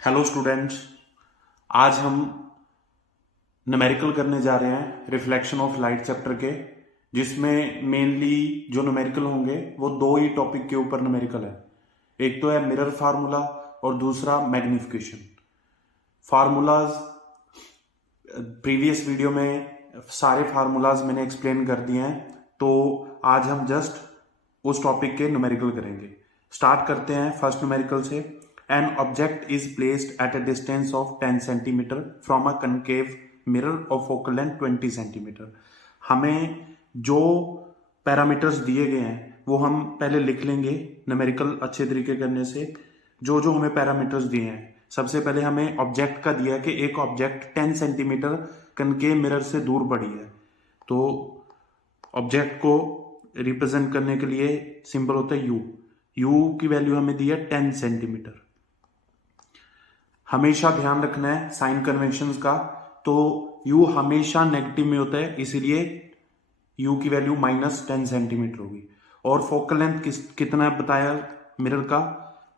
Hello students, आज हम numerical करने जा रहे हैं रिफ्लेक्शन ऑफ लाइट चैप्टर के, जिसमें मेनली जो न्यूमेरिकल होंगे वो दो ही टॉपिक के ऊपर न्यूमेरिकल है। एक तो है मिरर फार्मूला और दूसरा मैग्निफिकेशन। फार्मूलाज प्रीवियस वीडियो में सारे फार्मूलाज मैंने एक्सप्लेन कर दिए हैं, तो आज हम जस्ट उस टॉपिक के न्यूमेरिकल करेंगे। स्टार्ट करते हैं फर्स्ट न्यूमेरिकल से। An object is placed at a distance of 10 centimeter from a concave mirror of focal length 20 centimeter। हमें जो पैरामीटर्स दिए गए हैं वो हम पहले लिख लेंगे न्यूमेरिकल अच्छे तरीके करने से। जो जो हमें पैरामीटर्स दिए हैं, सबसे पहले हमें ऑब्जेक्ट का दिया है कि एक ऑब्जेक्ट 10 सेंटीमीटर कनकेव मिरर से दूर पड़ी है। तो ऑब्जेक्ट को रिप्रेजेंट करने के लिए सिंबल होता है यू। यू की वैल्यू हमें दी है 10 सेंटीमीटर। हमेशा ध्यान रखना है साइन कन्वेंशन का, तो u हमेशा नेगेटिव में होता है, इसीलिए u की वैल्यू -10 सेंटीमीटर होगी। और फोकल लेंथ कितना बताया मिरर का?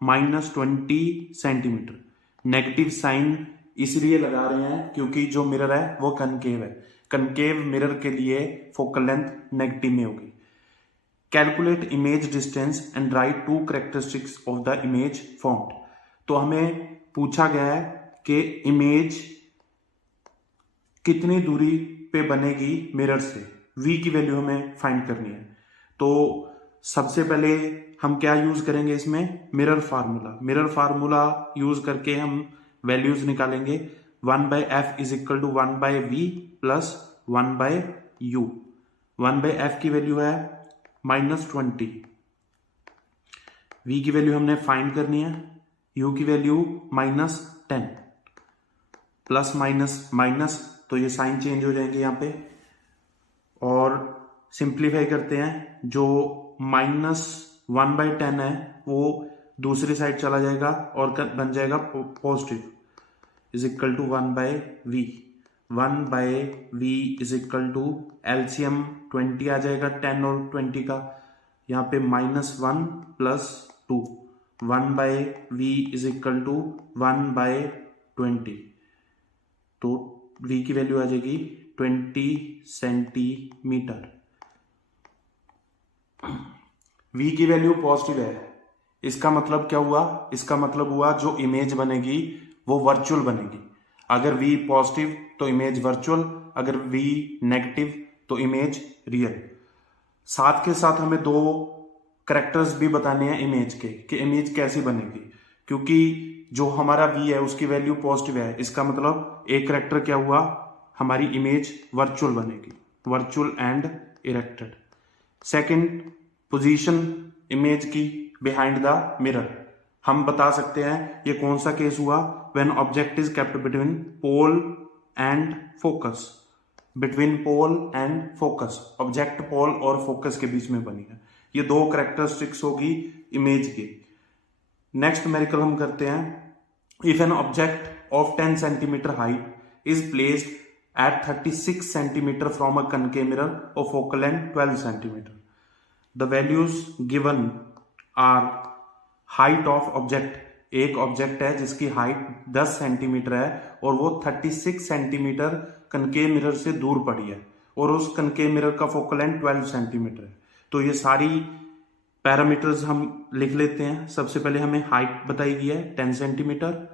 -20 सेंटीमीटर। नेगेटिव साइन इसलिए लगा रहे हैं क्योंकि जो मिरर है वो कनकेव है। कनकेव मिरर के लिए फोकल लेंथ नेगेटिव में होगी। Calculate image distance and right 2 characteristics of the image formed. तो हमें पूछा गया है कि इमेज कितनी दूरी पे बनेगी मिरर से, v की वैल्यू हमें फाइंड करनी है। तो सबसे पहले हम क्या यूज करेंगे इसमें? Mirror formula. Mirror formula use करके हम वैल्यूज निकालेंगे। 1/f is equal to 1/v plus 1/u। 1/f की वैल्यू है -20, v की वैल्यू हमने फाइंड करनी है, u की वैल्यू -10। प्लस माइनस माइनस, तो ये साइन चेंज हो जाएंगे यहाँ पे। और सिंप्लीफाई करते हैं, जो -1/10 है वो दूसरी साइड चला जाएगा और बन जाएगा positive, is equal to 1/v। 1/v is equal to LCM 20 आ जाएगा 10 और 20 का, यहाँ पे -1 plus 2। 1/v is equal to 1/20। तो v की वैल्यू आ जाएगी 20 सेंटीमीटर। v की वैल्यू पॉजिटिव है, इसका मतलब क्या हुआ? इसका मतलब हुआ जो इमेज बनेगी वो वर्चुअल बनेगी। अगर v पॉजिटिव तो इमेज वर्चुअल, अगर v नेगेटिव तो इमेज रियल। साथ के साथ हमें दो करेक्टर्स भी बताने हैं इमेज के, कि इमेज कैसी बनेगी। क्योंकि जो हमारा v है उसकी वैल्यू पॉजिटिव है, इसका मतलब एक करेक्टर क्या हुआ? हमारी इमेज वर्चुअल बनेगी, virtual and erected. Second, position image की बिहाइंड द मिरर। हम बता सकते हैं ये कौन सा केस हुआ? When object is kept between pole and focus. Between pole and focus, object pole और फोकस के बीच में बनी है। ये दो कैरेक्टरिस्टिक्स होगी इमेज की। नेक्स्ट न्यूमेरिकल हम करते हैं। If an object of 10 centimetre height is placed at 36 centimetre from a concave mirror of focal length 12 centimetre, the values given are height of object. एक ऑब्जेक्ट है जिसकी हाइट 10 सेंटीमीटर है और वो 36 सेंटीमीटर कनकेव मिरर से दूर पड़ी है, और उस कनकेव मिरर का फोकल लेंथ 12 सेंटीमीटर है। तो ये सारी पैरामीटर्स हम लिख लेते हैं। सबसे पहले हमें हाइट बताई गई है 10 सेंटीमीटर,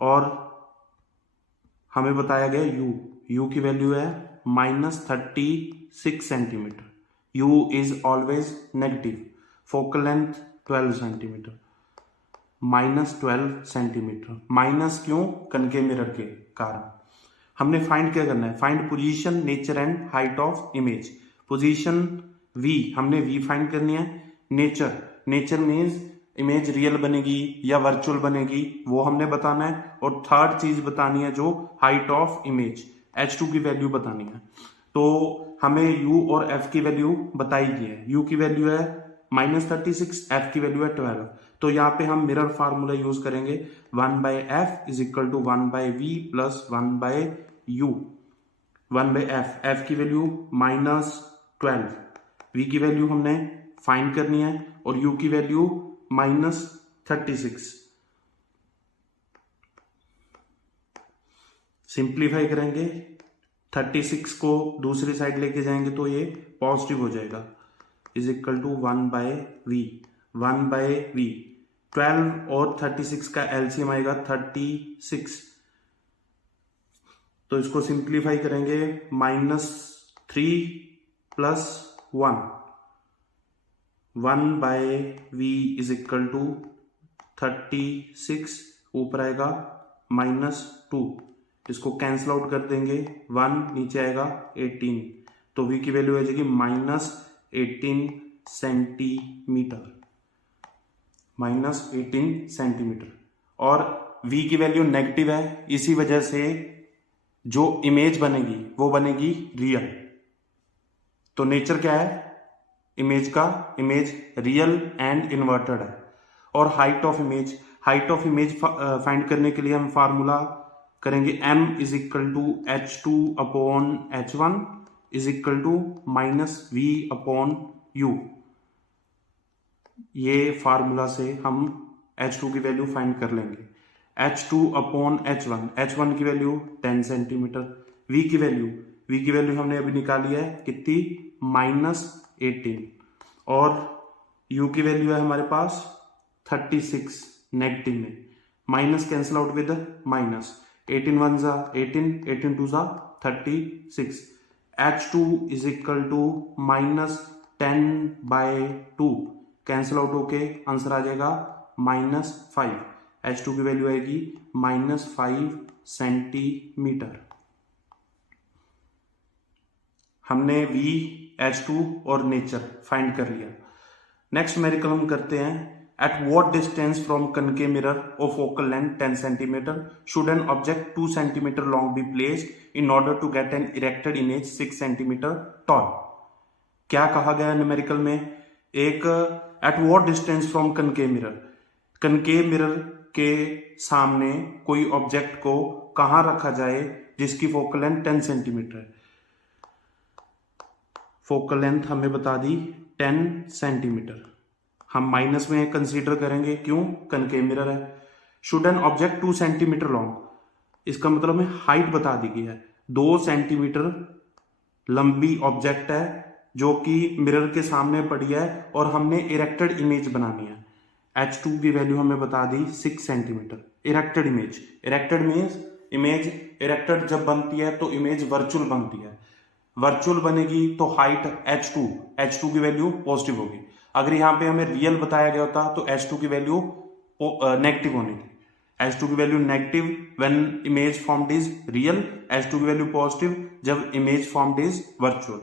और हमें बताया गया u की वैल्यू है -36 centimetre. u is always negative. Focal length 12 centimetre, -12 centimetre. Minus क्यों? कनकेव मिरर के कारण। हमने फाइंड क्या करना है? Find position, nature and height of image. Position v, हमने v फाइंड करनी है। नेचर मीन्स इमेज रियल बनेगी या वर्चुअल बनेगी, वो हमने बताना है। और थर्ड चीज बतानी है जो हाइट ऑफ इमेज, h2 की वैल्यू बतानी है। तो हमें u और f की वैल्यू बताई गई है। u की वैल्यू है -36, f की वैल्यू है 12। तो यहाँ पे हम मिरर फार्मूला यूज करेंगे। 1/f is equal to 1/v plus 1/u। 1/f, f की वैल्यू -12, v की वैल्यू हमने फाइंड करनी है, और u की वैल्यू -36। सिंप्लीफाई करेंगे 36 को दूसरी साइड लेके जाएंगे तो ये पॉजिटिव हो जाएगा, is equal to 1/v। 1/v 12 और 36 का एलसीएम आएगा 36, तो इसको सिंप्लीफाई करेंगे -3 + 1, 1/v इज इक्वल टू 36, ऊपर आएगा -2, इसको कैंसिल आउट कर देंगे, 1 नीचे आएगा 18, तो v की वैल्यू आ जाएगी -18 सेंटीमीटर, -18 सेंटीमीटर। और v की वैल्यू नेगेटिव है, इसी वजह से जो इमेज बनेगी वो बनेगी रियल। तो नेचर क्या है इमेज का? इमेज रियल एंड इन्वर्टेड है। और हाइट ऑफ इमेज फाइंड करने के लिए हम फार्मूला करेंगे m is equal to h2/h1 is equal to -v/u। ये फार्मूला से हम h2 की वैल्यू फाइंड कर लेंगे। h2/h1, h1 की वैल्यू 10 सेंटीमीटर, v की वैल्यू हमने अभी निकाली है कितनी, -18, और u की वैल्यू है हमारे पास 36 नेगेटिव में, minus cancel out with minus, 18 1 ज़ा 18, 18 2 ज़ा 36, h2 is equal to -10/2, cancel out होके आंसर आ जाएगा -5, h2 की वैल्यू आएगी -5 सेंटीमीटर। हमने v, h2 और नेचर फाइंड कर लिया। नेक्स्ट न्यूमेरिकल हम करते हैं, at what distance from concave mirror of focal length 10 centimetre should an object 2 centimetre long be placed in order to get an erected image 6 centimetre tall. क्या कहा गया numerical में? एक at what distance from concave mirror के सामने कोई object को कहां रखा जाए जिसकी फोकल लेंथ 10 सेंटीमीटर है। फोकल लेंथ हमें बता दी 10 सेंटीमीटर, हम माइनस में कंसीडर करेंगे, क्यों? कनकेव मिरर है। Should an object 2 centimetre long, इसका मतलब हमें हाइट बता दी गई है, 2 सेंटीमीटर लंबी ऑब्जेक्ट है जो कि मिरर के सामने पड़ी है और हमने इरेक्टेड इमेज बनानी है। h2 की वैल्यू हमें बता दी 6 सेंटीमीटर। इरेक्टेड इमेज इरेक्टेड जब बनती है तो इमेज वर्चुअल बनती है, वर्चुअल बनेगी तो हाइट h2 की वैल्यू पॉजिटिव होगी। अगर यहाँ पे हमें रियल बताया गया होता तो h2 की वैल्यू नेगेटिव होनी थी। h2 की value negative when image formed is real, h2 की वैल्यू पॉजिटिव जब इमेज फॉर्म्ड इज वर्चुअल।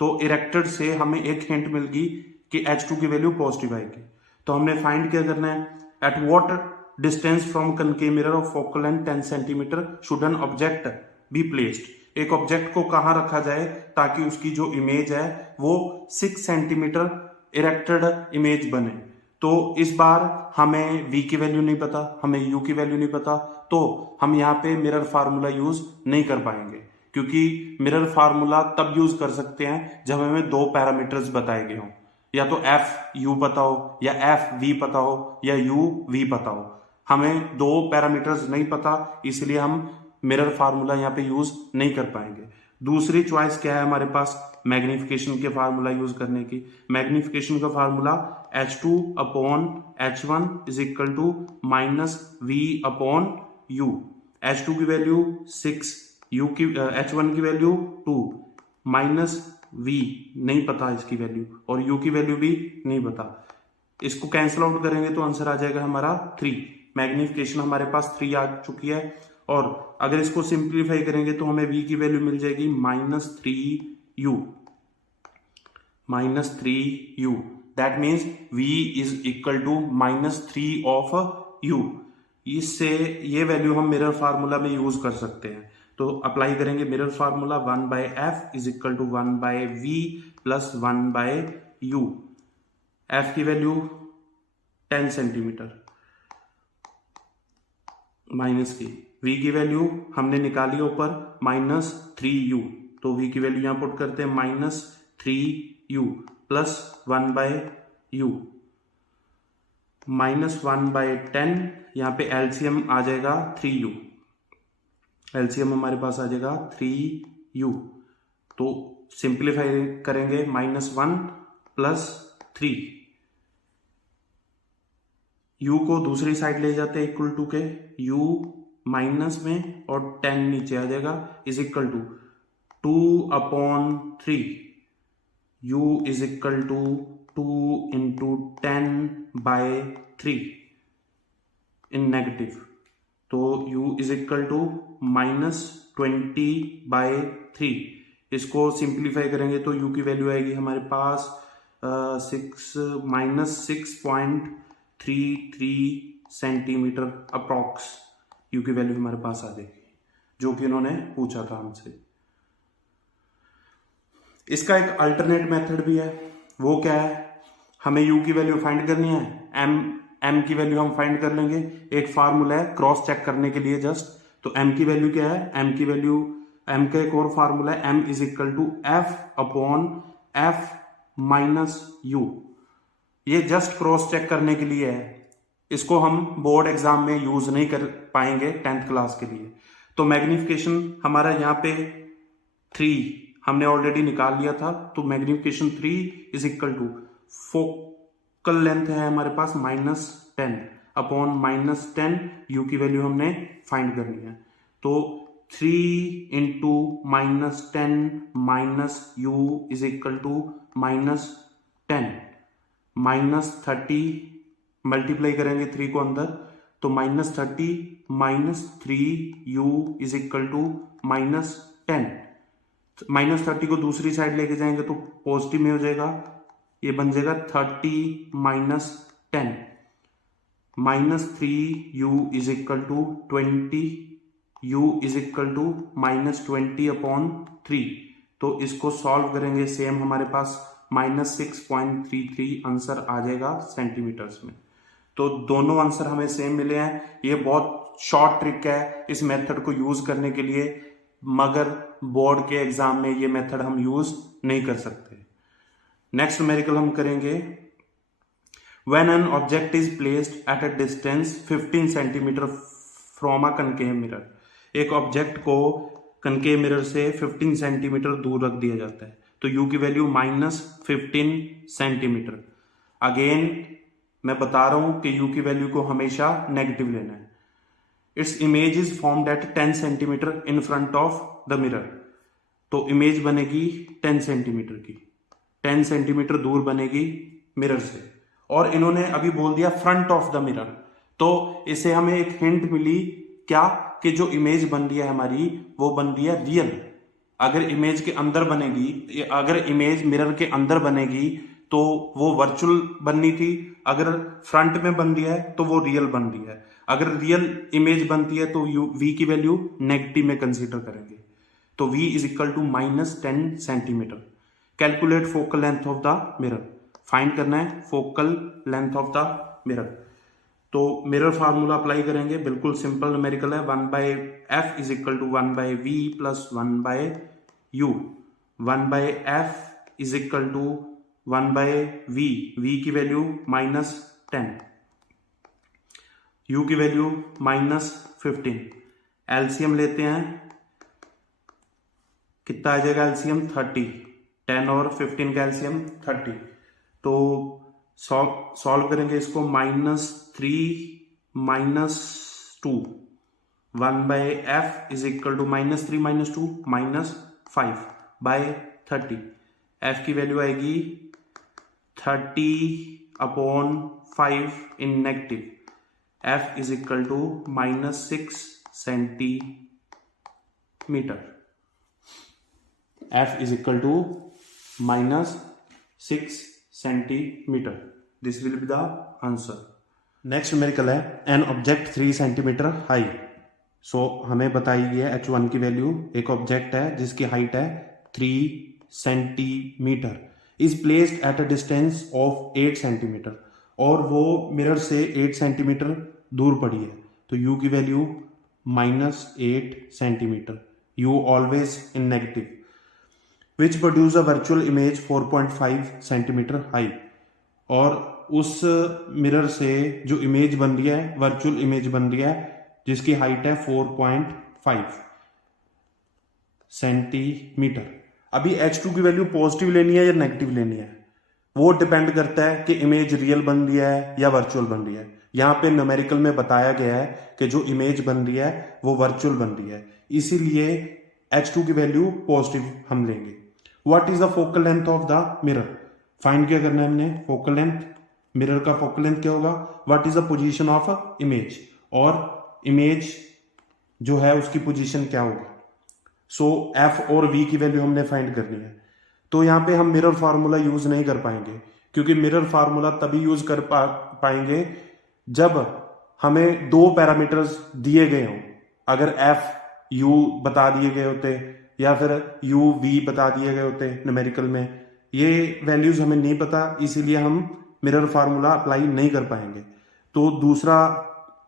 तो इरेक्टेड से हमें एक हिंट मिल गई कि h2 की वैल्यू पॉजिटिव आएगी। तो हमने फाइंड क्या करना है, eight what distance from concave mirror of focal length 10 centimetre should an object be placed. एक ऑब्जेक्ट को कहां रखा जाए ताकि उसकी जो इमेज है वो 6 सेंटीमीटर इरेक्टेड इमेज बने। तो इस बार हमें v की वैल्यू नहीं पता, हमें u की वैल्यू नहीं पता, तो हम यहाँ पे मिरर फार्मूला यूज नहीं कर पाएंगे, क्योंकि मिरर फार्मूला तब यूज कर सकते हैं जब हमें 2 पैरामीटर्स बताए गए हों, या तो एफ यू पता हो या एफ वी पता हो या यू वी पता हो। हमें 2 पैरामीटर्स नहीं पता, इसलिए हम मिरर फार्मूला यहाँ पे यूज नहीं कर पाएंगे। दूसरी चॉइस क्या है हमारे पास, मैग्निफिकेशन के फार्मूला यूज करने की। मैग्निफिकेशन का formula h2/h1 is equal to -v/u। h2 की वैल्यू 6, h1 की वैल्यू 2, -v नहीं पता इसकी वैल्यू, और u की वैल्यू भी नहीं पता। इसको कैंसिल आउट करेंगे तो आंसर आ जाएगा हमारा 3। मैग्निफिकेशन हमारे पास 3 आ चुकी है, और अगर इसको सिंप्लीफाई करेंगे तो हमें v की वैल्यू मिल जाएगी -3u। That means v is equal to -3 of u। इससे ये वैल्यू हम मिरर फार्मूला में यूज कर सकते हैं। तो अप्लाई करेंगे mirror formula, 1/f is equal to 1/v plus 1/u। f की वैल्यू 10 सेंटीमीटर माइनस की, v की वैल्यू हमने निकाली ऊपर -3u, तो v की वैल्यू यहां पुट करते हैं -3u प्लस 1/u, -1/10, यहाँ पे एलसीएम आ जाएगा 3u। एलसीएम हमारे पास आ जाएगा 3u। तो सिंप्लीफाई करेंगे -1 प्लस 3, u को दूसरी साइड ले जाते हैं इक्वल टू के, u माइनस में और 10 नीचे आ जाएगा, is equal to 2/3, u is equal to 2 into 10/3 in negative. तो u इज इक्वल टू -20/3। इसको सिंप्लीफाई करेंगे तो u की वैल्यू आएगी हमारे पास -6.33 सेंटीमीटर अप्रॉक्स। u की वैल्यू हमारे पास आ जाएगी, जो कि उन्होंने पूछा था हमसे। इसका एक अल्टरनेट मेथड भी है, वो क्या है, हमें u की वैल्यू फाइंड करनी है, m की वैल्यू हम फाइंड कर लेंगे। एक फार्मूला है क्रॉस चेक करने के लिए जस्ट, तो m की वैल्यू क्या है, m की वैल्यू, m का एक और फार्मूला है, m is equal to f/f minus u। ये जस्ट क्रॉस चेक करने के लिए है, इसको हम बोर्ड एग्जाम में यूज नहीं कर पाएंगे 10th क्लास के लिए। तो मैग्निफिकेशन हमारा यहाँ पे 3 हमने ऑलरेडी निकाल लिया था, तो magnification 3 is equal to focal length है हमारे पास -10/-10, u की वैल्यू हमने फाइंड करनी है। तो 3 into -10 minus u is equal to -10, -30 multiply करेंगे 3 को अंदर, तो -30 minus 3u is equal to -10। -30 को दूसरी साइड लेके जाएंगे तो पॉजिटिव में हो जाएगा, ये बन जाएगा 30 minus 10, -3u is equal to 20, u is equal to -20/3। तो इसको सॉल्व करेंगे, सेम हमारे पास -6.33 आंसर आ जाएगा सेंटीमीटर्स में। तो दोनों आंसर हमें सेम मिले हैं। ये बहुत शॉर्ट ट्रिक है इस मेथड को यूज करने के लिए, मगर बोर्ड के एग्जाम में ये मेथड हम यूज नहीं कर सकते। नेक्स्ट न्यूमेरिकल हम करेंगे, when an object is placed at a distance 15 centimetre from a concave mirror. एक ऑब्जेक्ट को कनकेव मिरर से 15 सेंटीमीटर दूर रख दिया जाता है, तो u की वैल्यू -15 सेंटीमीटर। अगेन मैं बता रहा हूं कि u की वैल्यू को हमेशा नेगेटिव लेना है। Its image is formed at 10 centimetre in front of the mirror. तो इमेज बनेगी 10 सेंटीमीटर की, 10 सेंटीमीटर दूर बनेगी मिरर से, और इन्होंने अभी बोल दिया फ्रंट ऑफ द मिरर। तो इसे हमें एक हिंट मिली क्या, कि जो इमेज बन रही है हमारी वो बन रही है रियल। अगर इमेज के अंदर बनेगी, अगर इमेज मिरर के अंदर बनेगी तो वो वर्चुअल बननी थी, अगर फ्रंट में बन रही है तो वो रियल बन रही है। अगर रियल इमेज बनती है तो v की वैल्यू नेगेटिव में कंसीडर करेंगे, तो v is equal to -10 centimetre. Calculate focal length of the mirror, find करना है focal length of the mirror. तो मिरर फार्मूला अप्लाई करेंगे, बिल्कुल सिंपल न्यूमेरिकल है, 1/f is equal to 1/v plus 1/u। 1/f is equal to 1/v, v की value -10, u की value -15। LCM लेते हैं, कितना आ जाएगा एलसीएम 30, 10 और 15 का एलसीएम 30। तो सॉल्व करेंगे इसको, -3 - 2, 1/f is equal to -3 - 2 -5/30। f की वैल्यू आएगी 30/5 in negative, f is equal to -6 centimetre. f is equal to -6 centimetre. This will be the answer. Next numerical है, an object 3 centimetre high. So हमें बताई गई है h1 की value. एक object है जिसकी हाइट है 3 centimetre, is placed at a distance of 8 centimetre, और वो मिरर से 8 सेंटीमीटर दूर पड़ी है। तो u की value -8 centimetre, u always in negative, which produce a virtual image 4.5 centimetre high. और उस मिरर से जो इमेज बन रही है, वर्चुअल इमेज बन रही है जिसकी हाइट है 4.5। सेंटीमीटर। अभी H2 की वैल्यू पॉजिटिव लेनी है या नेगेटिव लेनी है, वो डिपेंड करता है कि इमेज रियल बन रही है या वर्चुअल बन रही है। यहाँ पे न्यूमेरिकल में बताया गया है कि जो इमेज बन रही है वो वर्चुअल बन रही है, इसीलिए H2 की वैल्यू पॉजिटिव हम लेंगे। What is the focal length of the mirror? Find क्या करना है हमने? Focal length. मिरर का फोकल लेंथ क्या होगा? What is the position of image, और इमेज जो है उसकी पोजीशन क्या होगी। सो F और V की वैल्यू हमने फाइंड करनी है। तो यहाँ पे हम मिरर फार्मूला यूज नहीं कर पाएंगे, क्योंकि मिरर फार्मूला तभी यूज कर पाएंगे जब हमें दो पैरामीटर्स दिए गए हों। अगर F U बता दिए गए होते या फिर U V बता दिए गए होते न्यूमेरिकल में, ये वैल्यूज हमें नहीं पता, इसीलिए हम मिरर फार्मूला अप्लाई नहीं कर पाएंगे। तो दूसरा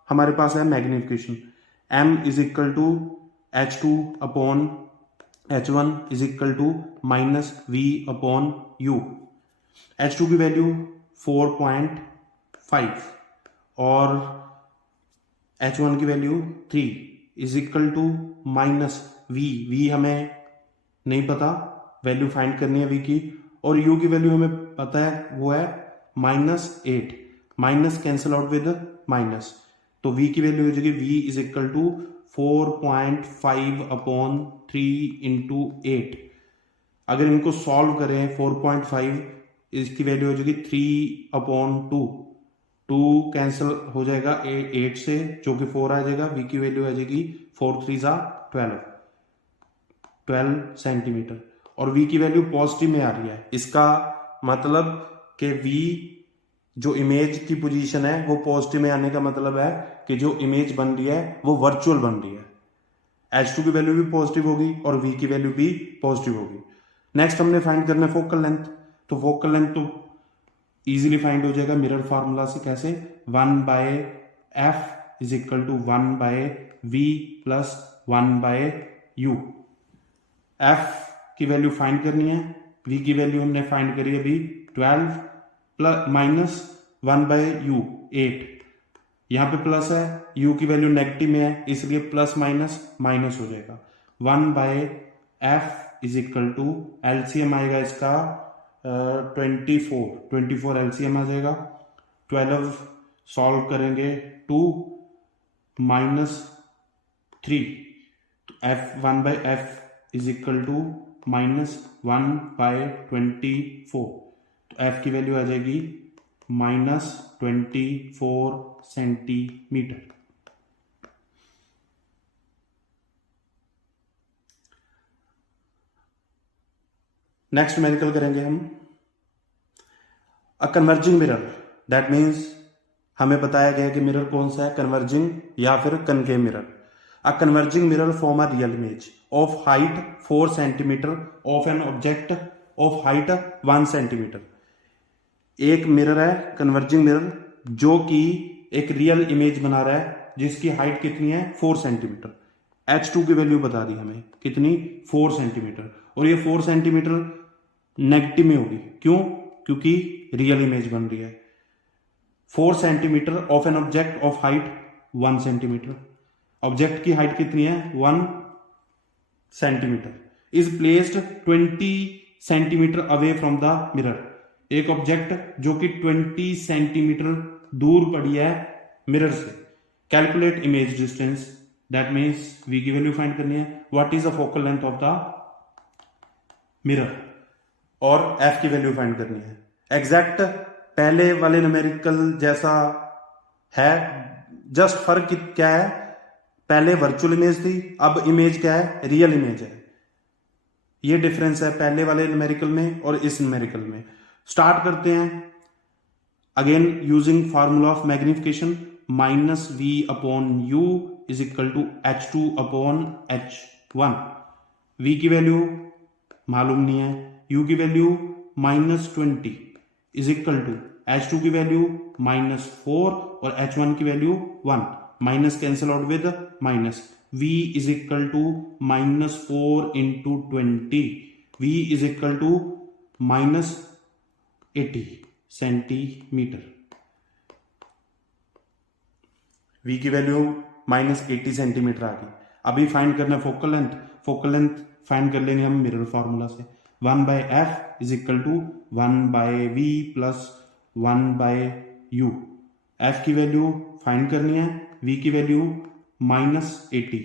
हमारे पास है magnification. M is equal to H2 upon H1 is equal to minus V upon U। H2 की वैल्यू 4.5 और H1 की value 3 is equal to minus V हमें नहीं पता, वैल्यू फाइंड करनी है V की, और U की वैल्यू हमें पता है वो है -8। Minus cancel out with minus, तो V की वैल्यू हो जाएगी V is equal to 4.5 upon 3 into 8। अगर इनको सॉल्व करें 4.5, इसकी वैल्यू हो जाएगी 3 अपॉन 2, 2 कैंसिल हो जाएगा 8 से, जो कि 4 आ जाएगा। V की वैल्यू आ जाएगी 4 3 12 सेंटीमीटर, और V की वैल्यू पॉजिटिव में आ रही है। इसका मतलब कि V जो इमेज की पोजीशन है वो पॉजिटिव में आने का मतलब है कि जो इमेज बन रही है वो वर्चुअल बन रही है। H2 की वैल्यू भी पॉजिटिव होगी और V की वैल्यू भी पॉजिटिव होगी। नेक्स्ट हमने फाइंड करना है फोकल लेंथ। तो फोकल लेंथ तो इजीली फाइंड हो जाएगा मिरर फार्मूला से। कैसे? 1/f is equal to 1/v plus 1/u। f की वैल्यू फाइंड करनी है, v की वैल्यू हमने फाइंड करी अभी 12 प्लस माइनस 1/u 8। यहां पे प्लस है, u की वैल्यू नेगेटिव में है, इसलिए प्लस माइनस माइनस हो जाएगा। 1/f is equal to LCM आएगा इसका 24 एलसीएम आ जाएगा। 12 सॉल्व करेंगे 2 माइनस 3, तो f 1/f is equal to -1/24, तो f की वैल्यू आ जाएगी -24 सेंटीमीटर। नेक्स्ट न्यूमेरिकल करेंगे हम। अ कन्वर्जिंग मिरर, दैट मीन्स हमें बताया गया कि मिरर कौन सा है, कन्वर्जिंग या फिर concave mirror. A converging mirror form a real image of height 4 centimetre of an object of height 1 centimetre. एक मिरर है कन्वर्जिंग मिरर जो कि एक रियल इमेज बना रहा है जिसकी हाइट कितनी है 4 सेंटीमीटर। H2 की वैल्यू बता दी हमें कितनी 4 सेंटीमीटर, और ये 4 सेंटीमीटर नेगेटिव में होगी। क्यों? क्योंकि रियल इमेज बन रही है। 4 centimetre of an object of height 1 centimetre. Object की हाइट कितनी है 1 centimetre. Is placed 20 centimetre away from the mirror. एक ऑब्जेक्ट जो कि 20 सेंटीमीटर दूर पड़ी है मिरर से। Calculate image distance, that means V की वैल्यू फाइंड करनी है। What is the focal length of the mirror, और F की वैल्यू फाइंड करनी है। एग्जैक्ट पहले वाले न्यूमेरिकल जैसा है, जस्ट फर्क क्या है, पहले वर्चुअल इमेज थी, अब इमेज क्या है, रियल इमेज है। ये डिफरेंस है पहले वाले न्यूमेरिकल में और इस न्यूमेरिकल में। स्टार्ट करते हैं again using formula of magnification. -v upon u is equal to H2 upon H1। v की वैल्यू मालूम नहीं है, u की value -20 is equal to H2 की वैल्यू -4 और H1 की value 1। Minus cancel out with minus. v is equal to -4 into 20, v is equal to -80 centimetre. v की value -80 centimetre आ गई। अभी फाइंड करना फोकल लेंथ फाइंड कर लेंगे हम मिरर फॉर्मूला से। 1/f is equal to 1/v plus 1/u। f की वैल्यू फाइंड करनी है, v की वैल्यू -80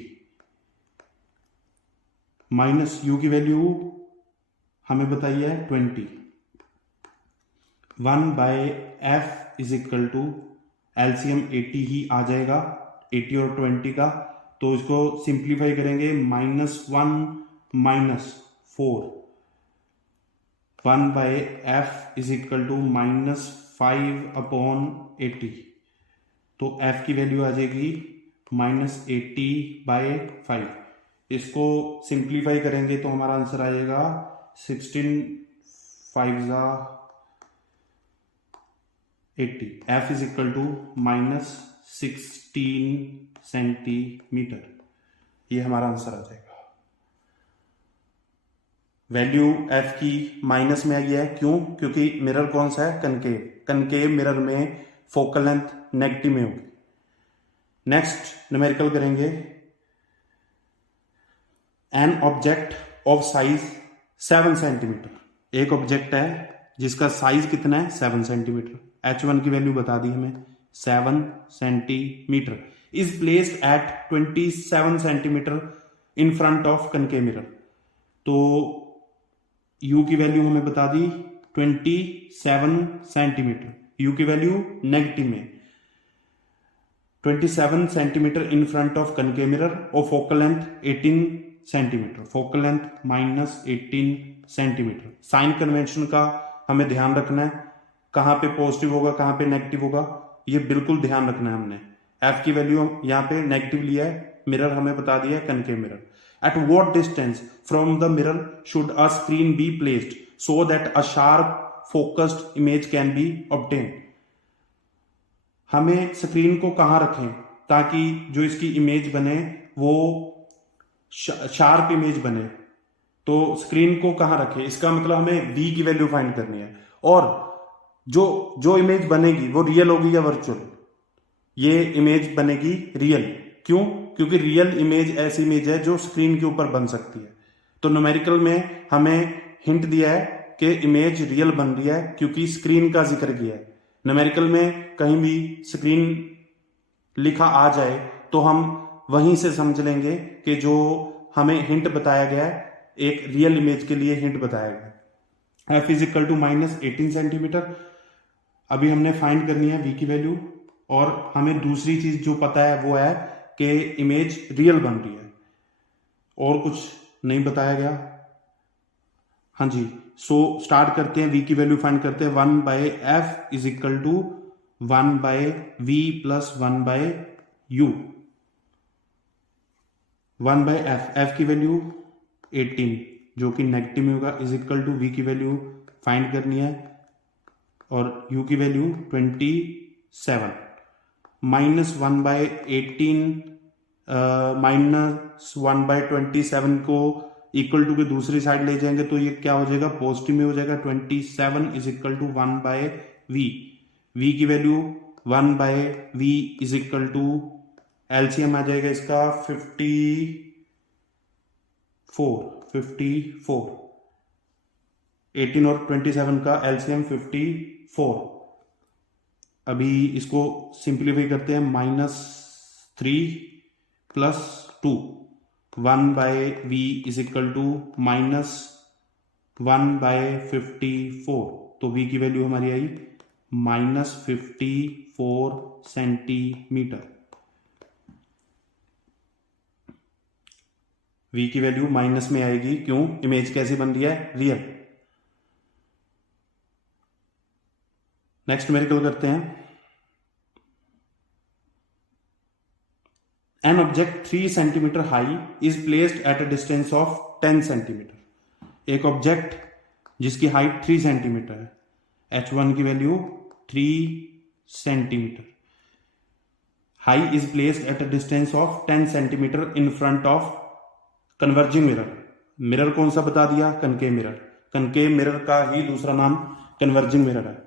माइनस u की वैल्यू हमें बताई है 20। 1/f is equal to LCM 80 ही आ जाएगा, 80 और 20 का, तो इसको सिंप्लीफाई करेंगे -1 -4। 1/f इज इक्वल टू -5/80, तो f की वैल्यू आ जाएगी -80/5। इसको सिंप्लीफाई करेंगे तो हमारा आंसर आ जाएगा 16 5 80। f is equal to -16 centimetre, ये हमारा आंसर आ जाएगा। वैल्यू f की माइनस में आई है, क्यों? क्योंकि मिरर कौन सा है? कनकेव। कनकेव मिरर में फोकल लेंथ नेगेटिव में होगी। नेक्स्ट न्यूमेरिकल करेंगे। N object of size 7 centimetre. एक ऑब्जेक्ट है जिसका साइज कितना है? 7 सेंटीमीटर। h1 की वैल्यू बता दी हमें 7 centimetre. Is placed at 27 centimetre in front of concave mirror. तो u की वैल्यू हमें बता दी 27 सेंटीमीटर। u की वैल्यू नेगेटिव में 27 centimetre in front of concave mirror और focal length 18 centimetre. Focal length -18 centimetre. Sign convention का हमें ध्यान रखना है, कहां पे पॉजिटिव होगा कहां पे नेगेटिव होगा, ये बिल्कुल ध्यान रखना है हमने। f की वैल्यू यहां पे नेगेटिव लिया है, मिरर हमें बता दिया है concave mirror. Eight what distance from the mirror should a screen be placed so that a sharp focused image can be obtain. हमें स्क्रीन को कहां रखें ताकि जो इसकी इमेज बने वो शार्प इमेज बने। तो स्क्रीन को कहां रखें, इसका मतलब हमें v की वैल्यू फाइंड करनी है। और जो इमेज बनेगी वो रियल होगी या वर्चुअल? ये इमेज बनेगी रियल। क्यों? क्योंकि रियल इमेज ऐसी इमेज है जो स्क्रीन के ऊपर बन सकती है। तो न्यूमेरिकल में हमें हिंट दिया है कि इमेज रियल बन रही है क्योंकि स्क्रीन का जिक्र किया है। न्यूमेरिकल में कहीं भी स्क्रीन लिखा आ जाए तो हम वहीं से समझ लेंगे कि जो हमें हिंट बताया गया है एक रियल इमेज के लिए हिंट बताया गया है। f is equal to -18 centimetre. अभी हमने फाइंड करनी है v की वैल्यू, और हमें दूसरी चीज जो पता है वो है कि इमेज रियल बन रही है, और कुछ नहीं बताया गया। हाँ जी, सो स्टार्ट करते हैं, v की वैल्यू फाइंड करते हैं। 1/f is equal to 1/v plus 1/u। 1/f, f की वैल्यू 18 जो कि नेगेटिव में होगा, इज इक्वल टू v की वैल्यू फाइंड करनी है और u की वैल्यू 27। -1/18 -1/27 को इक्वल टू के दूसरी साइड ले जाएंगे तो ये क्या हो जाएगा? पॉजिटिव में हो जाएगा। 27 is equal to 1/v। v की value 1/v is equal to LCM आ जाएगा इसका 54। 18 और 27 का एलसीएम 54। अभी इसको सिंप्लीफाई करते हैं। -3 + 2 1/v इज इक्वल टू -1/54। तो v की वैल्यू हमारी आई -54 सेंटीमीटर। v की वैल्यू माइनस में आएगी, क्यों? इमेज कैसी बन रही है? रियल। नेक्स्ट न्यूमेरिकल करते हैं। N object 3 centimetre high is placed at a distance of 10 centimetre. एक ऑब्जेक्ट जिसकी हाइट 3 सेंटीमीटर है, h1 की value 3 centimetre, high is placed at a distance of 10 centimetre in front of converging mirror. Mirror कौन सा बता दिया? Concave mirror. Concave mirror का ही दूसरा नाम कन्वर्जिंग मिरर है।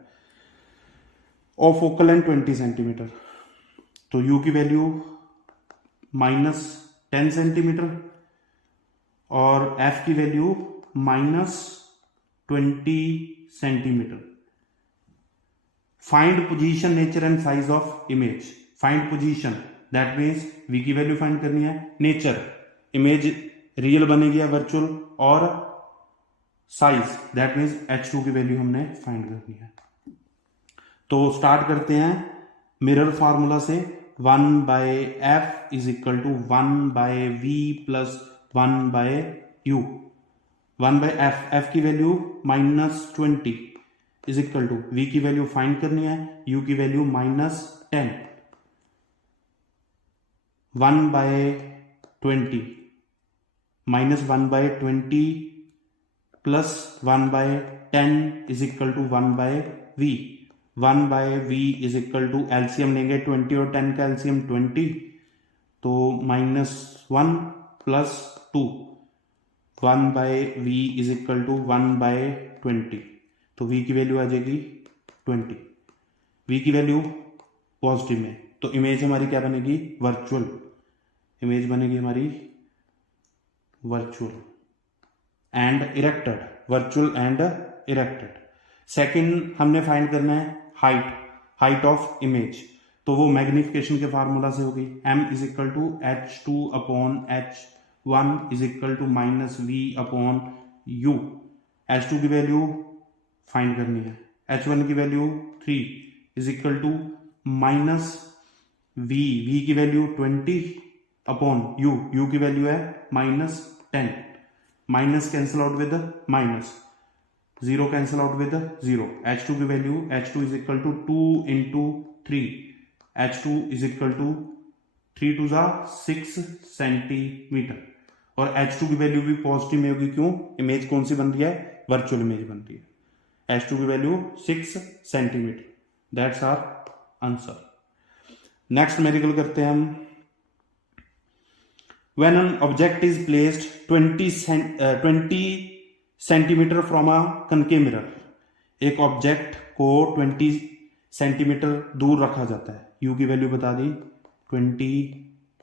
और फोकल लेंथ 20 सेंटीमीटर। तो u की वैल्यू 10 सेंटीमीटर और एफ की value -20 centimetre. Find position, nature and size of image. Find position that means V की वैल्यू फाइंड करनी है, नेचर इमेज रियल बनेगी या वर्चुअल, और साइज दैट मीन्स h2 की वैल्यू हमने फाइंड करनी है। तो स्टार्ट करते हैं मिरर फार्मूला से। 1/f is equal to 1/v plus 1/u। 1/f, f की value -20 is equal to v की वैल्यू फाइंड करनी है, u की value -10। 1/20 -1/20 plus 1/10 is equal to 1/v। 1/v is equal to LCM लेंगे 20 और 10 का एलसीएम 20, तो -1 plus 2। 1/v is equal to 1/20, तो v की वैल्यू आ जाएगी 20। v की वैल्यू पॉजिटिव में, तो इमेज हमारी क्या बनेगी, वर्चुअल। इमेज बनेगी हमारी virtual and erected, virtual and erected. Second हमने फाइंड करना है हाइट ऑफ इमेज, तो वो मैग्निफिकेशन के फार्मूला से होगी। m is equal to h2/h1 is equal to -v/u। h2 की वैल्यू फाइंड करनी है, h1 की value 3 is equal to -v की वैल्यू 20/u, u की वैल्यू है -10। Minus cancel out with minus, 0 cancel out with 0। h2 की value, h2 is equal to 2 into 3, h2 is equal to 3 to 6 centimetre. और h2 की value भी positive में होगी, क्यों, इमेज कौन सी बन रही है, वर्चुअल इमेज बन रही है। h2 की value 6 centimetre. That's our answer. Next numerical करते हैं हम। When an object is placed 20 centimetre from a concave mirror, एक ऑब्जेक्ट को 20 सेंटीमीटर दूर रखा जाता है, u की वैल्यू बता दी 20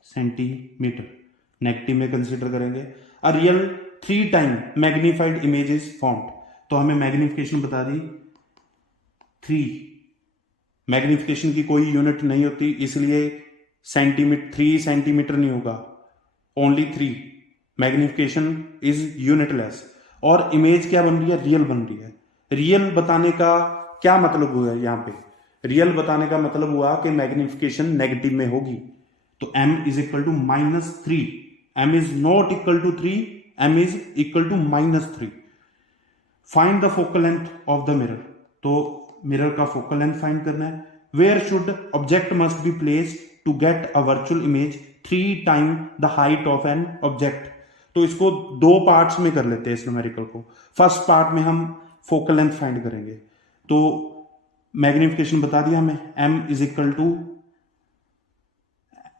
सेंटीमीटर, नेगेटिव में कंसीडर करेंगे। A real 3 time magnified image is formed, तो हमें मैग्निफिकेशन बता दी 3। मैग्निफिकेशन की कोई यूनिट नहीं होती, इसलिए 3 सेंटीमीटर नहीं होगा, ओनली 3। Magnification is unitless. और इमेज क्या बन रही है, रियल बन रही है। रियल बताने का क्या मतलब हुआ यहां पे, रियल बताने का मतलब हुआ कि मैग्निफिकेशन नेगेटिव में होगी, तो m is equal to -3। m is not equal to 3, m is equal to -3। Find the focal length of the mirror, तो मिरर का फोकल लेंथ फाइंड करना है। Where should object must be placed to get a virtual image 3 time the height of an object. तो इसको 2 parts में कर लेते हैं इस न्यूमेरिकल को। फर्स्ट पार्ट में हम फोकल लेंथ फाइंड करेंगे, तो मैग्निफिकेशन बता दिया हमें, m is equal to,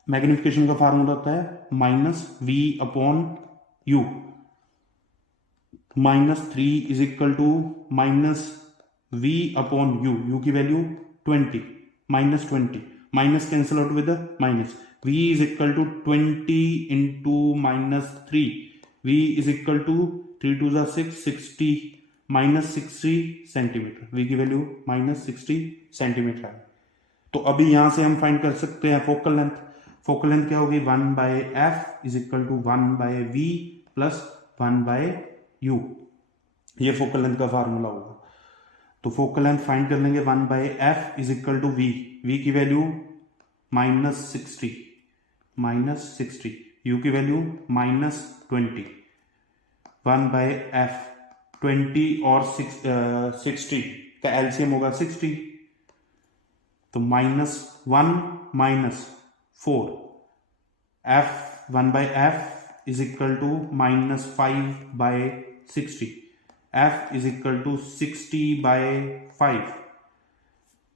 magnification का फार्मूला होता है -v/u। -3 is equal to -v/u, u की value 20, -20, minus cancel out with minus, v is equal to 20 into -3, v is equal to 3 to 6, 60, -60 centimetre, v की value -60 centimetre है। तो अभी यहां से हम फाइंड कर सकते हैं फोकल लेंथ। फोकल लेंथ क्या होगी, 1/f is equal to 1/v plus 1/u, ये फोकल लेंथ का फार्मूला होगा। तो फोकल लेंथ फाइंड कर लेंगे, 1/f is equal to v की वैल्यू -60, u की वैल्यू -20। 1/f 20 और 60 का एलसीएम होगा 60, तो -1 -4, f 1/f is equal to -5/60, f is equal to 60/5।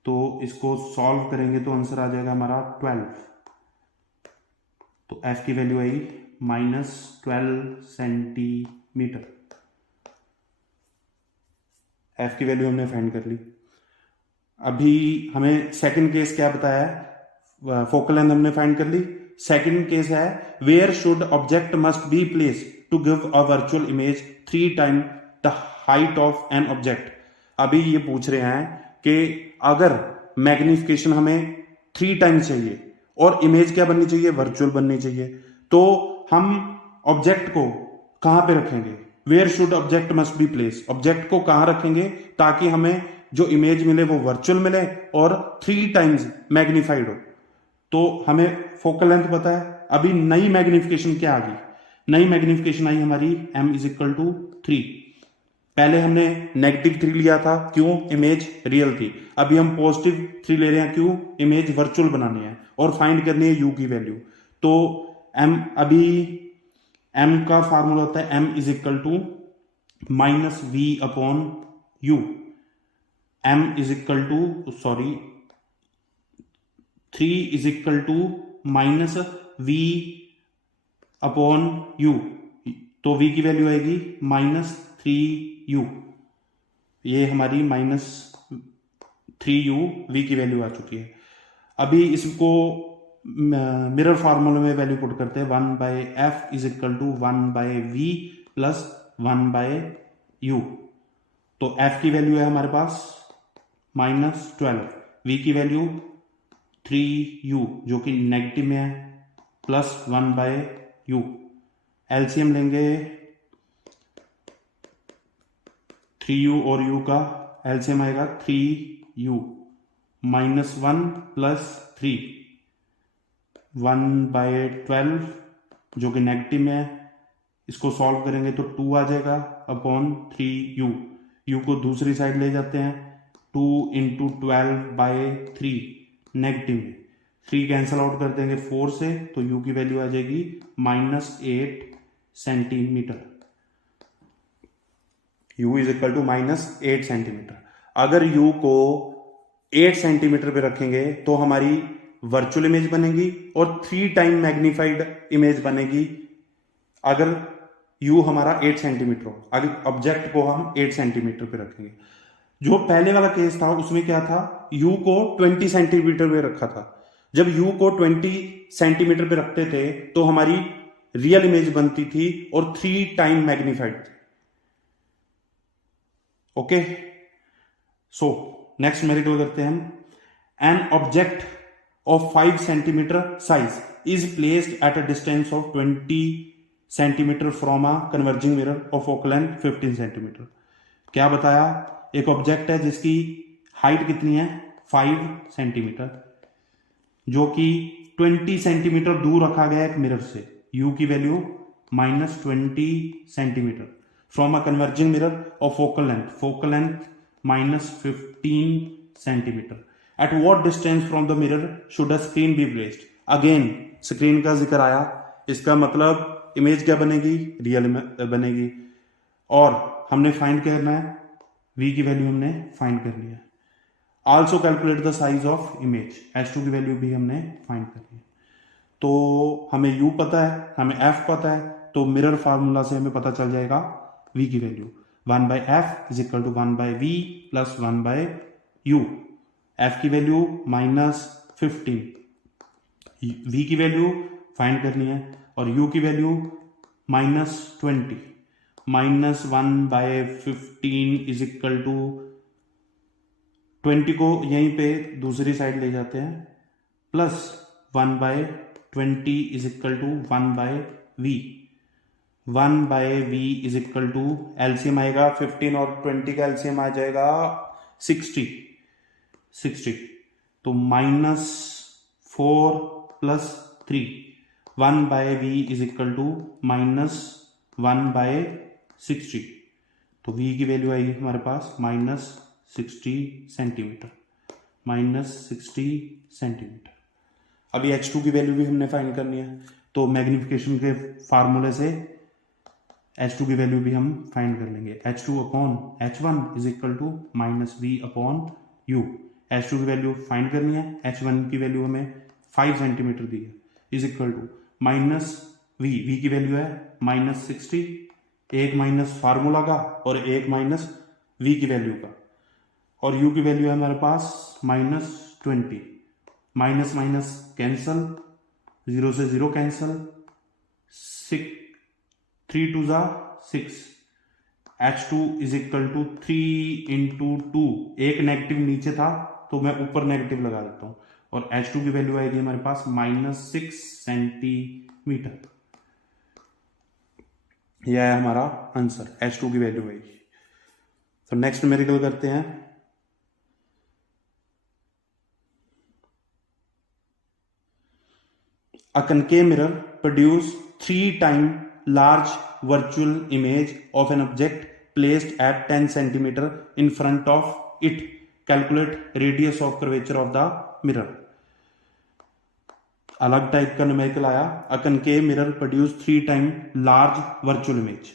तो इसको सॉल्व करेंगे तो आंसर आ जाएगा हमारा 12। तो f की वैल्यू आई -12 सेंटीमीटर। f की वैल्यू हमने फाइंड कर ली। अभी हमें सेकंड केस क्या बताया है, फोकल लेंथ हमने फाइंड कर ली, सेकंड केस है where should object must be place to give a virtual image 3 time the height of an object. अभी ये पूछ रहे हैं कि अगर मैग्निफिकेशन हमें 3 टाइम्स चाहिए और इमेज क्या बननी चाहिए, वर्चुअल बननी चाहिए, तो हम ऑब्जेक्ट को कहां पे रखेंगे, where should object must be place, object को कहां रखेंगे ताकि हमें जो इमेज मिले वो वर्चुअल मिले और 3 टाइम्स मैग्निफाइड हो। तो हमें फोकल लेंथ पता है, अभी नई मैग्निफिकेशन क्या आ गई, नई मैग्निफिकेशन आई हमारी m इज इक्वल टू 3। पहले हमने -3 लिया था, क्यों, इमेज रियल थी। अभी हम +3 ले रहे हैं, क्यों, इमेज वर्चुअल बनानी है और फाइंड करनी है u की वैल्यू। तो m, अभी m का फार्मूला होता है m is equal to -v upon u। m is equal to 3 is equal to -v upon u, तो v की वैल्यू आएगी -3u। ये हमारी -3u v की वैल्यू आ चुकी है। अभी इसको मिरर फार्मूले में वैल्यू पुट करते हैं, 1/f is equal to 1/v plus 1/u। तो f की वैल्यू है हमारे पास -12, v की वैल्यू 3u जो कि नेगेटिव में है, प्लस 1/u। एलसीएम लेंगे 3u और u का, एलसीएम आएगा 3u -1 प्लस 3, 1/12 जो कि नेगेटिव में है, इसको सॉल्व करेंगे तो 2 आ जाएगा अपॉन 3u। u को दूसरी साइड ले जाते हैं, 2 × 12/3 नेगेटिव में, 3 कैंसल आउट कर देंगे 4 से, तो u की वैल्यू आ जाएगी -8 centimetre. u is equal to -8 centimetre. अगर u को 8 सेंटीमीटर पे रखेंगे तो हमारी वर्चुअल इमेज बनेगी और 3 टाइम मैग्नीफाइड इमेज बनेगी अगर u हमारा 8 सेंटीमीटर हो। अगर ऑब्जेक्ट को हम 8 सेंटीमीटर पे रखेंगे, जो पहले वाला केस था उसमें क्या था, u को 20 सेंटीमीटर पे रखा था। जब u को 20 सेंटीमीटर पे रखते थे तो हमारी रियल इमेज बनती थी और 3 टाइम मैग्नीफाइड थी। ओके, सो नेक्स्ट मेरिकल करते हैं हम। N object of 5 centimetre size is placed at a distance of 20 centimetre from a converging mirror of focal length 15 centimetre. क्या बताया, एक ऑब्जेक्ट है जिसकी हाइट कितनी है 5 सेंटीमीटर, जो कि 20 सेंटीमीटर दूर रखा गया एक मिरर से, u की value -20 centimetre, from a converging mirror of focal length -15 centimetre. At what distance from the mirror should a screen be placed. Again screen का जिक्र आया, इसका मतलब इमेज क्या बनेगी, रियल बनेगी, और हमने फाइंड करना है v की वैल्यू हमने फाइंड करनी है। Also calculate the size of image, h2 की वैल्यू भी हमने फाइंड करनी है। तो हमें u पता है, हमें f पता है, तो मिरर फार्मूला से हमें पता चल जाएगा v की value 1/f is equal to 1/v plus 1/u। f की वैल्यू -15, v की वैल्यू फाइंड करनी है, और u की वैल्यू -20, -1/15 इज इक्वल टू 20 को यहीं पे दूसरी साइड ले जाते हैं, plus 1/20 is equal to 1/v। 1/v is equal to, LCM आएगा 15 और 20 का एलसीएम आ जाएगा 60, तो -4 plus 3, 1/v is equal to -1/60, तो v की वैल्यू आएगी हमारे पास -60 सेंटीमीटर। अभी h2 की वैल्यू भी हमने फाइंड करनी है, तो मैग्निफिकेशन के फार्मूले से h2 की वैल्यू भी हम फाइंड कर लेंगे। h2 upon h1 is equal to -v upon u। h2 की वैल्यू फाइंड करनी है, h1 की वैल्यू हमें 5 सेंटीमीटर दी है, इज इक्वल टू -v की वैल्यू है -60, एक माइनस फार्मूला का और एक माइनस v की वैल्यू का, और u की वैल्यू है हमारे पास -20, माइनस माइनस कैंसल, 0 से 0 कैंसल, 3 2 जा 6, H2 is equal to 3 into 2, एक नेगेटिव नीचे था तो मैं ऊपर नेगेटिव लगा देता हूं, और H2 की वैल्यू आएगी हमारे पास -6 सेंटीमीटर। यह है हमारा आंसर, H2 की वैल्यू आएगी। तो नेक्स्ट न्यूमेरिकल करते हैं। A concave mirror produce 3 times large virtual image of an object placed at 10 centimeter in front of it. Calculate radius of curvature of the mirror. अलग type का numerical आया। A concave mirror produce 3 times large virtual image.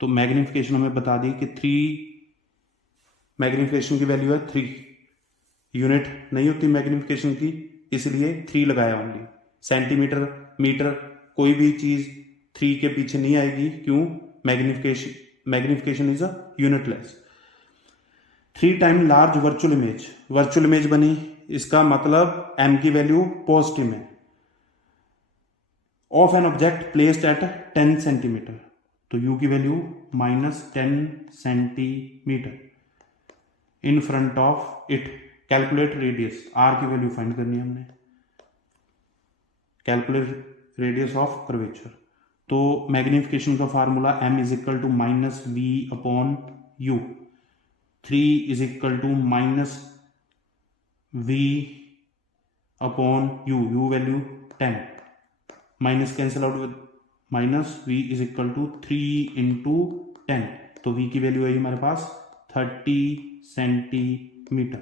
तो magnification हमें बता दी कि 3, magnification की value है 3, unit नहीं होती मैग्निफिकेशन की, इसलिए 3 लगाया ओनली। सेंटीमीटर, मीटर, कोई भी चीज 3 के पीछे नहीं आएगी, क्यों? Magnification is a unitless. 3 time large virtual image, virtual image बनी, इसका मतलब m की वैल्यू पॉजिटिव है, of an object placed at 10 centimetre, तो u की value -10 centimetre in front of it. Calculate radius, r की वैल्यू फाइंड करनी है हमने। कैलकुलेट रेडियस ऑफ कर्वेचर, तो मैग्निफिकेशन का formula m is equal to -v upon u, 3 is equal to -v upon u value 10, minus cancel out with -v is equal to 3 into 10, तो v की value है हमारे पास 30 centimetre.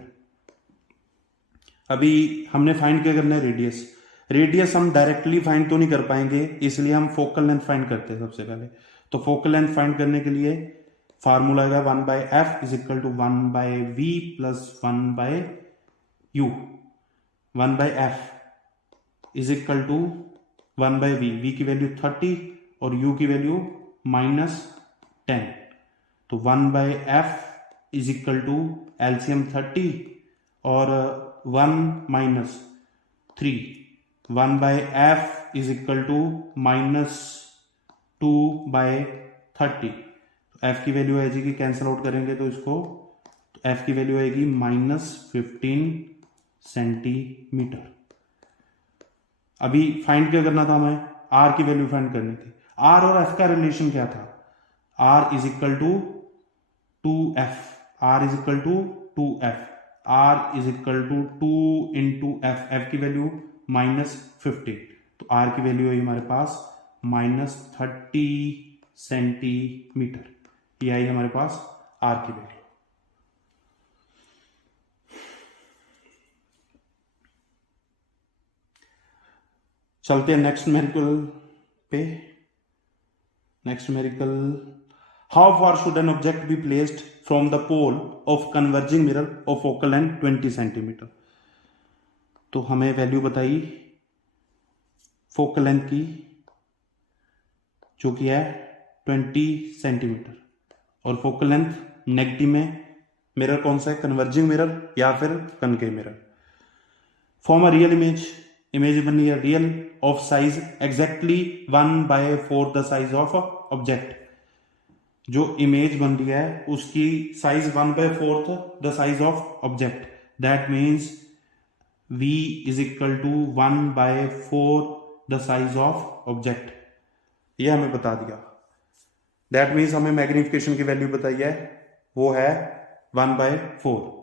अभी हमने find क्या करना है? रेडियस। रेडियस हम डायरेक्टली फाइंड तो नहीं कर पाएंगे, इसलिए हम फोकल लेंथ फाइंड करते हैं सबसे पहले। तो फोकल लेंथ फाइंड करने के लिए फार्मूला है 1/f is equal to 1/v plus 1/u। 1/f is equal to 1/v, v की वैल्यू 30 और u की वैल्यू -10, तो 1/f is equal to LCM 30 और 1 - 3, 1/f इज इक्वल टू -2/30, तो f की वैल्यू आएगी, कैंसिल आउट करेंगे तो इसको, तो f की वैल्यू आएगी -15 सेंटीमीटर। अभी फाइंड क्या करना था हमें? r की वैल्यू फाइंड करनी थी। r और f का रिलेशन क्या था? r is equal to 2f, r is equal to 2f, r is equal to 2 into f, f की वैल्यू -15, तो r की वैल्यू है हमारे पास -30 सेंटीमीटर। ये आई हमारे पास r की वैल्यू। चलते हैं नेक्स्ट न्यूमेरिकल पे। Next numerical, how far should an object be placed from the pole of converging mirror of focal length 20 centimetre. तो हमें वैल्यू बताई फोकल लेंथ की, जो कि है 20 सेंटीमीटर, और फोकल लेंथ नेगेटिव में मिरर कौन सा है? कन्वर्जिंग मिरर या फिर concave mirror. Form a real image, image बनी है real of size exactly 1/4 the size of object. जो इमेज बन रही है उसकी size 1/4 the size of object, that means v is equal to 1/4 the size of object. ये हमें बता दिया, दैट मीन्स हमें मैग्निफिकेशन की वैल्यू बताई है, वो है 1/4।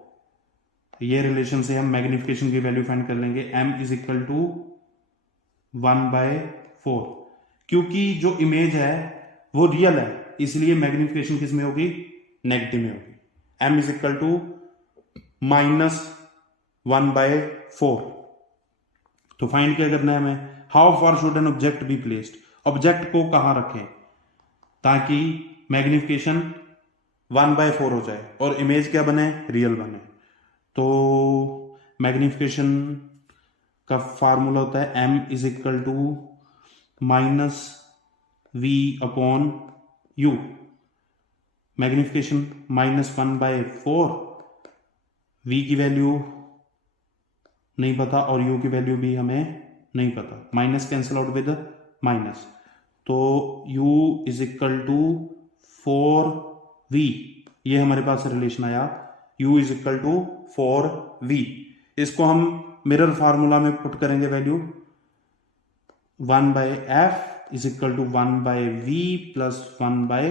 ये रिलेशन से हम मैग्निफिकेशन की वैल्यू फाइंड कर लेंगे, m इज इक्वल टू 1/4, क्योंकि जो इमेज है वो रियल है, इसलिए मैग्निफिकेशन किस में होगी? नेगेटिव में होगी। m is equal to -1/4। तो फाइंड क्या करना है हमें? How far should an object be placed, object को कहां रखें ताकि मैग्निफिकेशन 1/4 हो जाए और इमेज क्या बने? रियल बने। तो मैग्निफिकेशन का फार्मूला होता है m is equal to -v upon u। Magnification -1/4, v की वैल्यू नहीं पता और u की वैल्यू भी हमें नहीं पता, minus cancel out with minus, तो u is equal to 4v, ये हमारे पास रिलेशन आया, u is equal to 4v। इसको हम मिरर फार्मूला में पुट करेंगे value, 1 by F is equal to 1 by V plus 1 by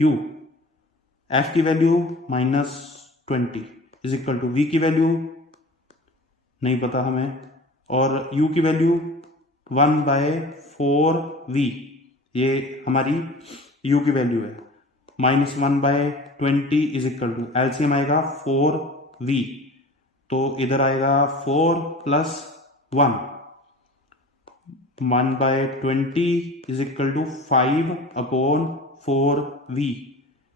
U. F की value -20 is equal to V की वैल्यू नहीं पता हमें, और u की वैल्यू 1 बाय 4v, ये हमारी u की वैल्यू है, -1 by 20 is equal to LCM आएगा 4v, तो इधर आएगा 4 plus 1 by 20 is equal to 5 upon 4v।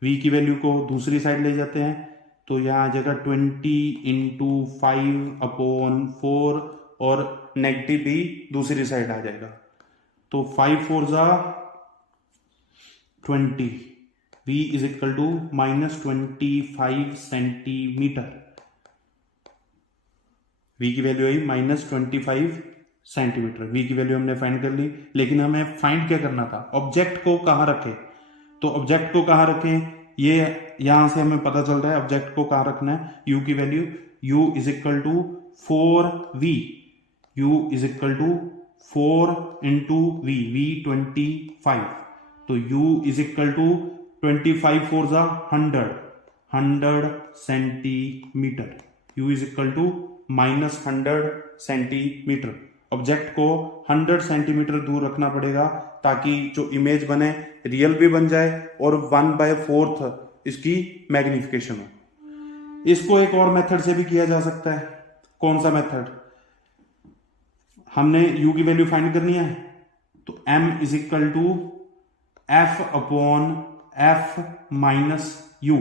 v की वैल्यू को दूसरी साइड ले जाते हैं, तो यहां आ जाएगा 20 इंटू 5 अपॉन 4, और नेगेटिव भी दूसरी साइड आ जाएगा, तो 5 4 जा 20, v is equal to -25 centimetre. v की वैल्यू आई -25 सेंटीमीटर। v की वैल्यू हमने फाइंड कर ली, लेकिन हमें फाइंड क्या करना था, ऑब्जेक्ट को कहां रखें, तो ऑब्जेक्ट को कहां रखें, ये यहां से हमें पता चल रहा है ऑब्जेक्ट को कहां रखना है। u की value u is equal to 4v, u is equal to 4 into v, v 25, तो u इज इक्वल टू 25 4 जा 100 centimetre, u is equal to -100 centimetre. Object को 100 सेंटीमीटर दूर रखना पड़ेगा ताकि जो इमेज बने रियल भी बन जाए और 1/4 इसकी मैग्निफिकेशन हो। इसको एक और मेथड से भी किया जा सकता है। कौन सा मेथड, हमने u की वैल्यू फाइंड करनी है, तो m is equal to f upon f minus u,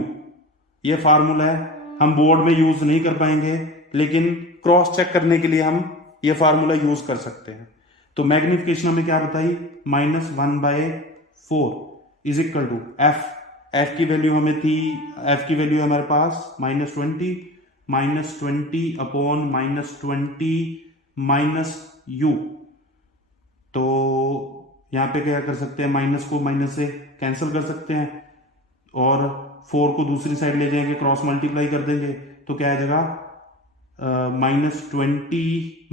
ये फार्मूला है, हम बोर्ड में यूज नहीं कर पाएंगे, लेकिन क्रॉस चेक करने के लिए हम ये फार्मूला यूज कर सकते हैं। तो मैग्निफिकेशन हमें क्या बताई, -1/4 इज इक्वल टू f की वैल्यू हमें थी, f की वैल्यू हमारे पास -20 अपॉन -20 -u, तो यहां पे क्या कर सकते हैं, माइनस को माइनस से कैंसिल कर सकते हैं, और 4 को दूसरी साइड ले जाएंगे, क्रॉस मल्टीप्लाई कर देंगे, तो क्या आ जाएगा -20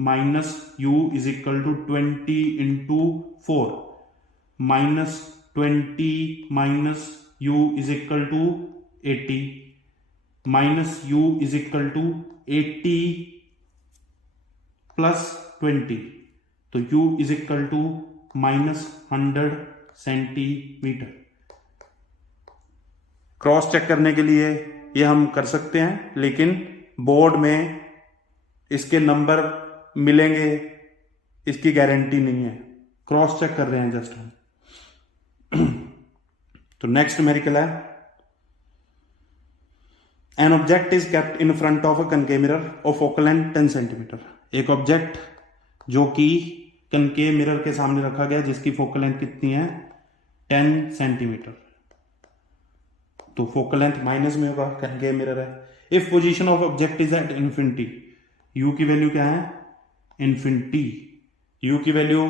-u is equal to 20 into 4, -20 u is equal to 80, -u is equal to 80 plus 20, तो u is equal to -100 centimetre. Cross check करने के लिए ये हम कर सकते हैं, लेकिन बोर्ड में इसके नंबर मिलेंगे इसकी गारंटी नहीं है, क्रॉस चेक कर रहे हैं जस्ट हम। तो नेक्स्ट न्यूमेरिकल है, an object is kept in front of a concave mirror of focal length 10 centimetre. एक ऑब्जेक्ट जो कि कनकेव मिरर के सामने रखा गया, जिसकी फोकल लेंथ कितनी है, 10 सेंटीमीटर, तो फोकल लेंथ माइनस में होगा, कनकेव मिरर है। If position of object is at infinity, u की वैल्यू क्या है, इन्फिनिटी, u की वैल्यू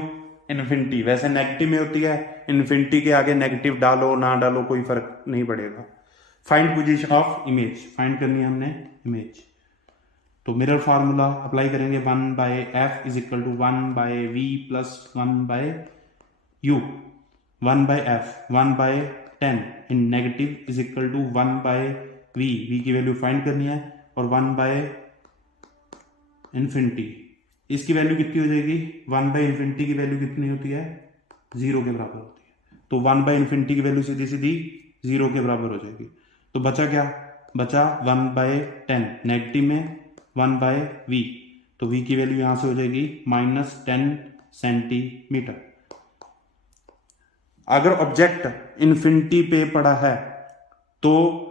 इन्फिनिटी, वैसे नेगेटिव में होती है, इन्फिनिटी के आगे नेगेटिव डालो ना डालो कोई फर्क नहीं पड़ेगा। Find position of image, find करनी है हमने इमेज, तो मिरर फार्मूला अप्लाई करेंगे, 1/f is equal to 1/v plus 1/u, 1/f 1/10 in negative is equal to 1/v, v की वैल्यू फाइंड करनी है, और 1/इन्फिनिटी, इसकी वैल्यू कितनी हो जाएगी, 1/इन्फिनिटी की वैल्यू कितनी होती है, 0 के बराबर होती है, तो 1/इन्फिनिटी की वैल्यू सीधी सीधी 0 के बराबर हो जाएगी। तो बचा क्या, बचा 1/10, नेगेटिव में 1/v, तो v की वैल्यू यहां से हो जाएगी -10 सेंटीमीटर। अगर ऑब्जेक्ट इन्फिनिटी पे पड़ा है तो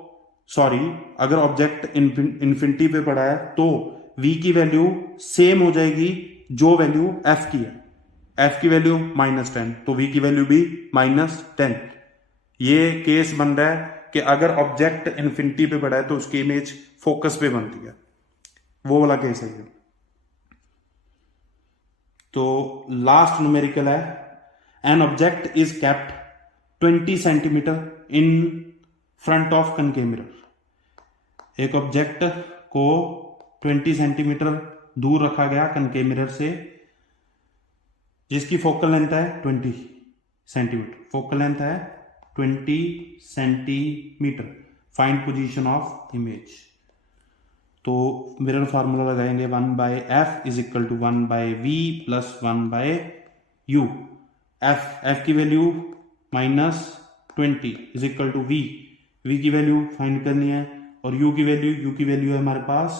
अगर ऑब्जेक्ट इन्फिनिटी पे पड़ा है तो v की वैल्यू सेम हो जाएगी जो वैल्यू f की है, f की वैल्यू -10, तो v की वैल्यू भी -10। ये केस बन रहा है कि अगर ऑब्जेक्ट इन्फिनिटी पे पड़ा है तो उसकी इमेज फोकस पे बनती है, वो वाला केस है ये। तो लास्ट न्यूमेरिकल है, an object is kept 20 centimetre in front of concave mirror. एक ऑब्जेक्ट को 20 सेंटीमीटर दूर रखा गया कनकेव मिरर से, जिसकी फोकल लेंथ है 20 सेंटीमीटर। फोकल लेंथ है 20 centimetre. Find position of image. तो मिरर फार्मूला लगाएंगे 1/f is equal to 1/v plus 1/u। f की value -20 is equal to v की वैल्यू फाइंड करनी है, और u की वैल्यू है हमारे पास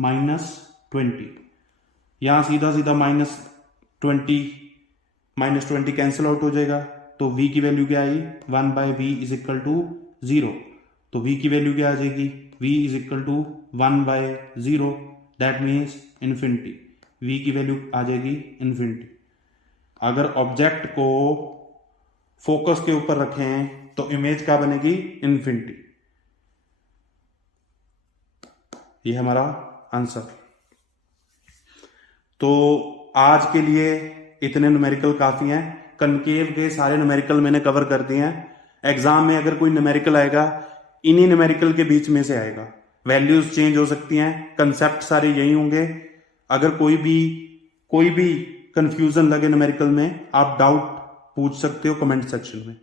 -20। यहां सीधा सीधा -20 कैंसिल आउट हो जाएगा, तो v की वैल्यू क्या आई, 1/v इज इक्वल टू 0। तो v की वैल्यू क्या आ जाएगी, v is equal to 1/0, that means infinity. v की वैल्यू आ जाएगी इन्फिनिटी। अगर ऑब्जेक्ट को फोकस के ऊपर रखें तो इमेज क्या बनेगी, इन्फिनिटी। ये हमारा आंसर। तो आज के लिए इतने न्यूमेरिकल काफी हैं। कनकेव के सारे न्यूमेरिकल मैंने कवर कर दिए हैं। एग्जाम में अगर कोई न्यूमेरिकल आएगा, इन्हीं न्यूमेरिकल के बीच में से आएगा। वैल्यूज चेंज हो सकती हैं, कंसेप्ट सारे यही होंगे। अगर कोई भी कंफ्यूजन लगे न्यूमेरिकल में, आप डाउट पूछ सकते हो कमेंट सेक्शन में।